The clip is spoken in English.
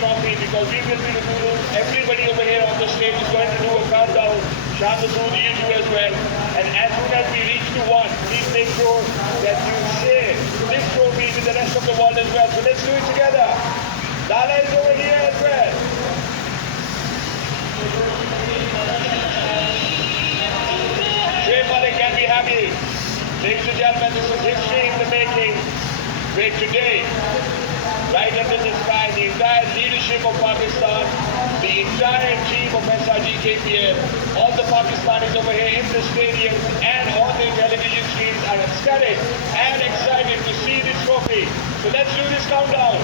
trophy because we will be doing, everybody over here on the stage is going to do a countdown. Shamasood, you do as well. And as soon as we reach to 1, please make sure that you share this trophy with the rest of the world as well. So let's do it together. Lala is over here as well. Shay Malik can be happy. Ladies and gentlemen, this is history in the making. Where today, right under the sky, the entire leadership of Pakistan, the entire team of SRGKPL, all the Pakistanis over here in the stadium and on the television screens are ecstatic and excited to see this trophy. So let's do this countdown.